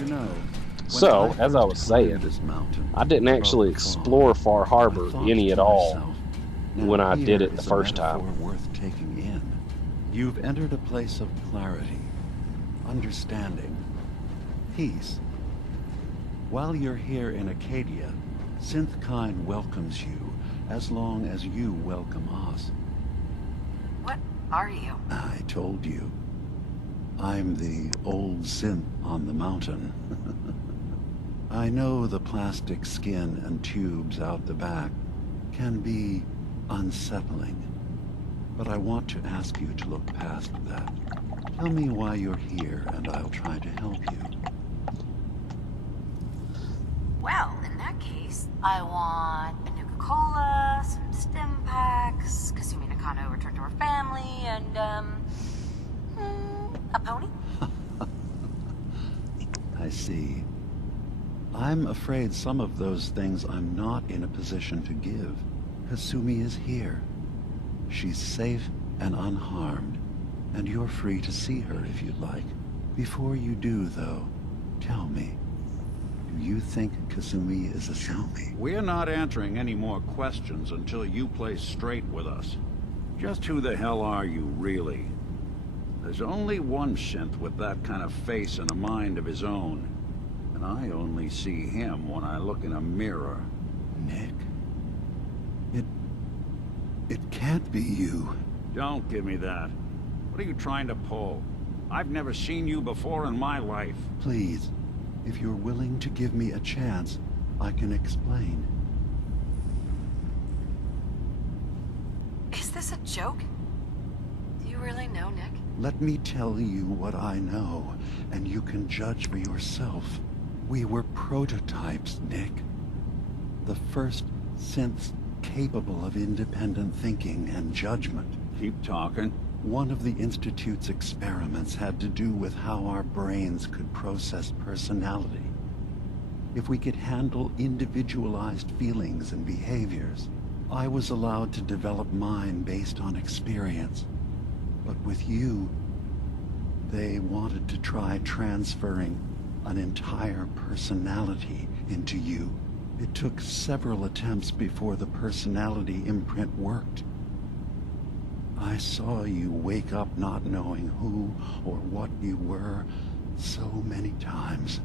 You know, So, as I was saying, I didn't actually explore Far Harbor any at all when I did it the first time. Worth taking in. You've entered a place of clarity, understanding, peace. While you're here in Acadia, Synthkind welcomes you as long as you welcome us. What are you? I told you. I'm the old synth on the mountain. I know the plastic skin and tubes out the back can be unsettling, but I want to ask you to look past that. Tell me why you're here, and I'll try to help you. Well, in that case, I want a Nuka-Cola, some stim packs, Kasumi Nakano returned to her family, and, a pony? I see. I'm afraid some of those things I'm not in a position to give. Kasumi is here. She's safe and unharmed, and you're free to see her if you'd like. Before you do, though, tell me, do you think Kasumi is a synth? We're not answering any more questions until you play straight with us. Just who the hell are you, really? There's only one synth with that kind of face and a mind of his own. And I only see him when I look in a mirror. Nick? It can't be you. Don't give me that. What are you trying to pull? I've never seen you before in my life. Please, if you're willing to give me a chance, I can explain. Is this a joke? Do you really know, Nick? Let me tell you what I know, and you can judge for yourself. We were prototypes, Nick. The first synths capable of independent thinking and judgment. Keep talking. One of the Institute's experiments had to do with how our brains could process personality. If we could handle individualized feelings and behaviors, I was allowed to develop mine based on experience. But with you, they wanted to try transferring an entire personality into you. It took several attempts before the personality imprint worked. I saw you wake up not knowing who or what you were so many times.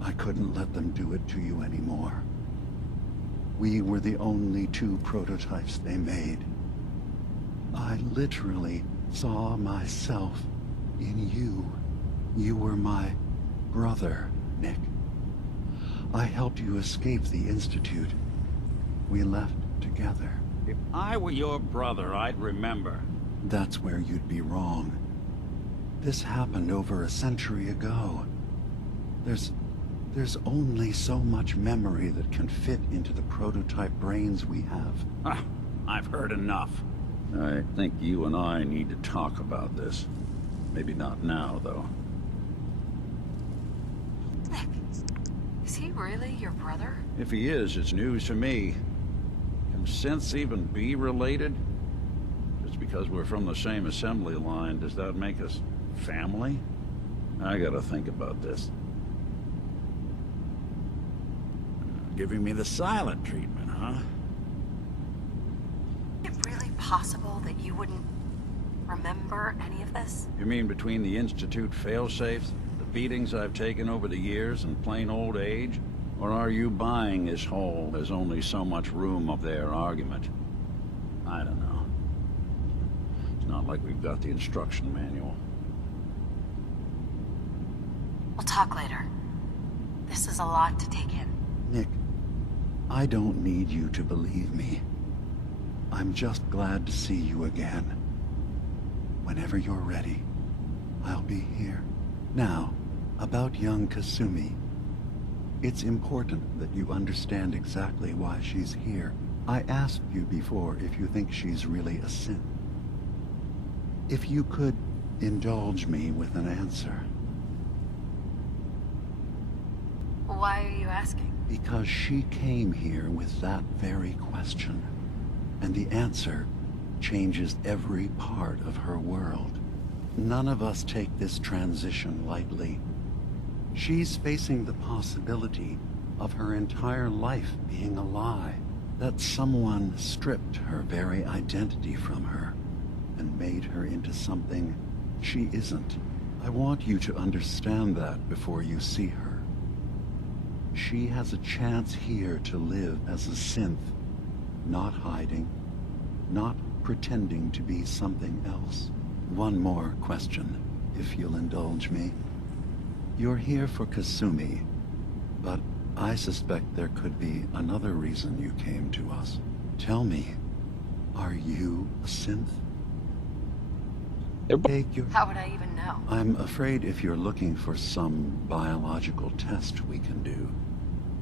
I couldn't let them do it to you anymore. We were the only two prototypes they made. I literally saw myself in you. You were my brother, Nick. I helped you escape the Institute. We left together. If I were your brother, I'd remember. That's where you'd be wrong. This happened over a century ago. There's only so much memory that can fit into the prototype brains we have. Ah, I've heard enough. I think you and I need to talk about this. Maybe not now, though. Nick, is he really your brother? If he is, it's news to me. Can synths even be related? Just because we're from the same assembly line, does that make us family? I gotta think about this. Giving me the silent treatment, huh? Is it really possible that you wouldn't remember any of this? You mean between the Institute failsafes, the beatings I've taken over the years, and plain old age? Or are you buying this whole "there's only so much room" of their argument? I don't know. It's not like we've got the instruction manual. We'll talk later. This is a lot to take in. Nick, I don't need you to believe me. I'm just glad to see you again. Whenever you're ready, I'll be here. Now, about young Kasumi. It's important that you understand exactly why she's here. I asked you before if you think she's really a synth. If you could indulge me with an answer. Why are you asking? Because she came here with that very question. And the answer changes every part of her world. None of us take this transition lightly. She's facing the possibility of her entire life being a lie, that someone stripped her very identity from her and made her into something she isn't. I want you to understand that before you see her. She has a chance here to live as a synth, not hiding, not pretending to be something else. One more question, if you'll indulge me. You're here for Kasumi, but I suspect there could be another reason you came to us. Tell me, are you a synth? How would I even know? I'm afraid if you're looking for some biological test we can do,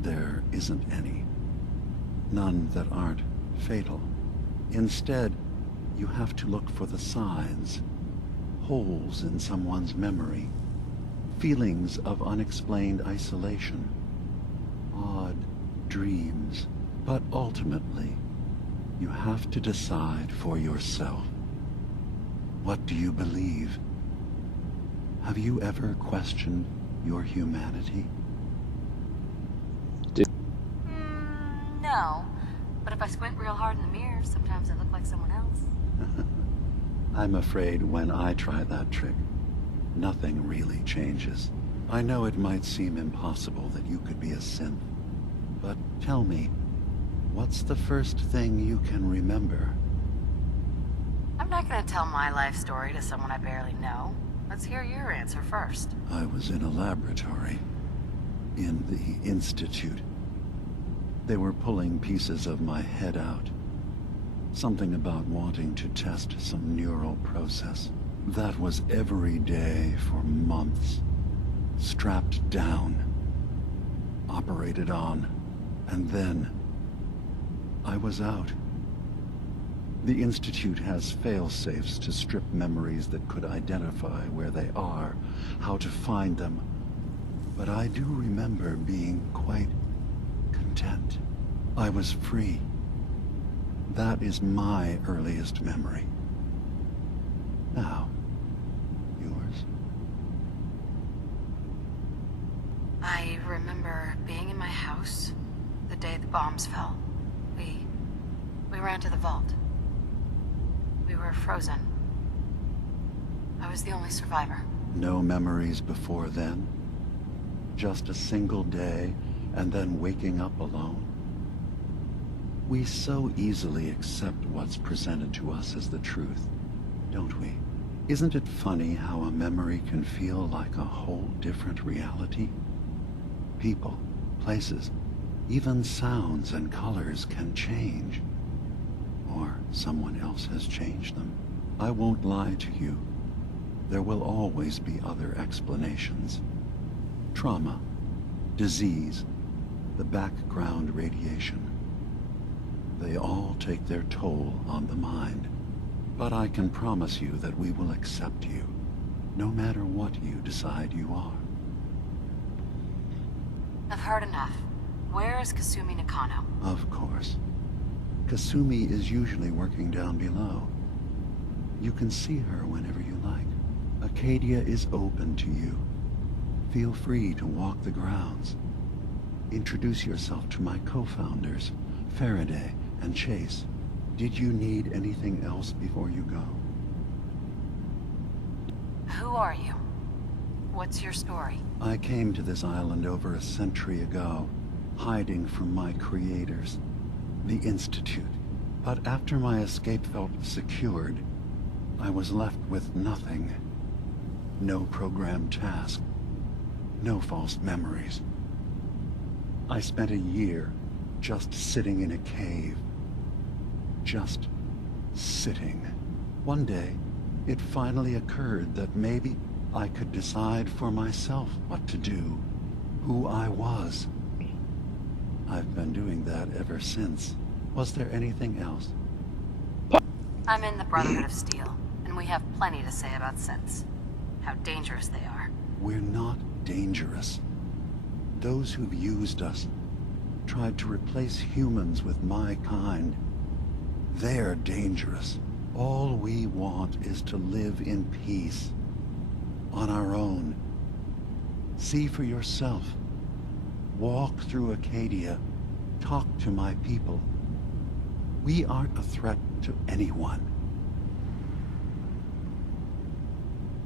there isn't any. None that aren't fatal. Instead, you have to look for the signs, holes in someone's memory, feelings of unexplained isolation, odd dreams. But ultimately, you have to decide for yourself. What do you believe? Have you ever questioned your humanity? No. But if I squint real hard in the mirror, sometimes I look like someone else. I'm afraid when I try that trick, nothing really changes. I know it might seem impossible that you could be a synth, but tell me, what's the first thing you can remember? I'm not gonna tell my life story to someone I barely know. Let's hear your answer first. I was in a laboratory, in the Institute. They were pulling pieces of my head out. Something about wanting to test some neural process. That was every day for months. Strapped down, operated on, and then I was out. The Institute has fail-safes to strip memories that could identify where they are, how to find them. But I do remember being quite content. I was free. That is my earliest memory. Now, yours. I remember being in my house the day the bombs fell. We ran to the vault. We were frozen. I was the only survivor. No memories before then? Just a single day, and then waking up alone? We so easily accept what's presented to us as the truth, don't we? Isn't it funny how a memory can feel like a whole different reality? People, places, even sounds and colors can change. Or someone else has changed them. I won't lie to you. There will always be other explanations. Trauma, disease, the background radiation. They all take their toll on the mind. But I can promise you that we will accept you, no matter what you decide you are. I've heard enough. Where is Kasumi Nakano? Of course. Kasumi is usually working down below. You can see her whenever you like. Acadia is open to you. Feel free to walk the grounds. Introduce yourself to my co-founders, Faraday and Chase. Did you need anything else before you go? Who are you? What's your story? I came to this island over a century ago, hiding from my creators, the Institute. But after my escape felt secured, I was left with nothing. No programmed task. No false memories. I spent a year just sitting in a cave. Just sitting. One day, it finally occurred that maybe I could decide for myself what to do, who I was. I've been doing that ever since. Was there anything else? I'm in the Brotherhood of Steel, and we have plenty to say about synths. How dangerous they are. We're not dangerous. Those who've used us, tried to replace humans with my kind, they're dangerous. All we want is to live in peace, on our own. See for yourself. Walk through Acadia. Talk to my people. We aren't a threat to anyone.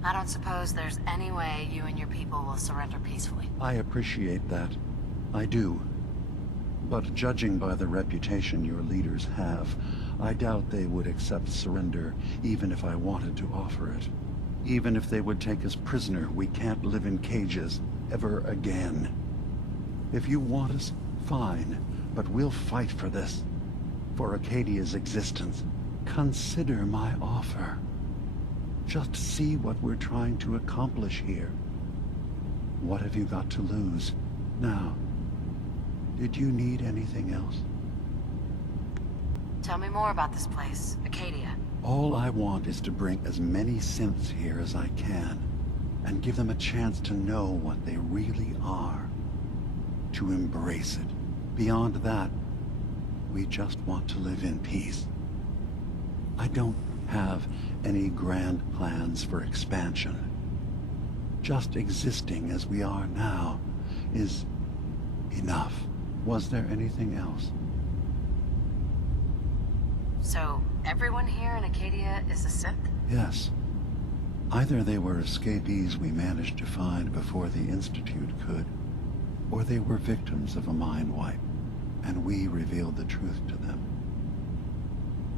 I don't suppose there's any way you and your people will surrender peacefully. I appreciate that. I do. But judging by the reputation your leaders have, I doubt they would accept surrender even if I wanted to offer it. Even if they would take us prisoner, we can't live in cages ever again. If you want us, fine, but we'll fight for this. For Acadia's existence. Consider my offer. Just see what we're trying to accomplish here. What have you got to lose? Now, did you need anything else? Tell me more about this place, Acadia. All I want is to bring as many synths here as I can, and give them a chance to know what they really are. To embrace it. Beyond that, we just want to live in peace. I don't have any grand plans for expansion. Just existing as we are now is enough. Was there anything else? So, everyone here in Acadia is a synth? Yes. Either they were escapees we managed to find before the Institute could, or they were victims of a mind wipe, and we revealed the truth to them.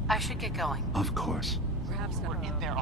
I should get going. Of course. Perhaps not in there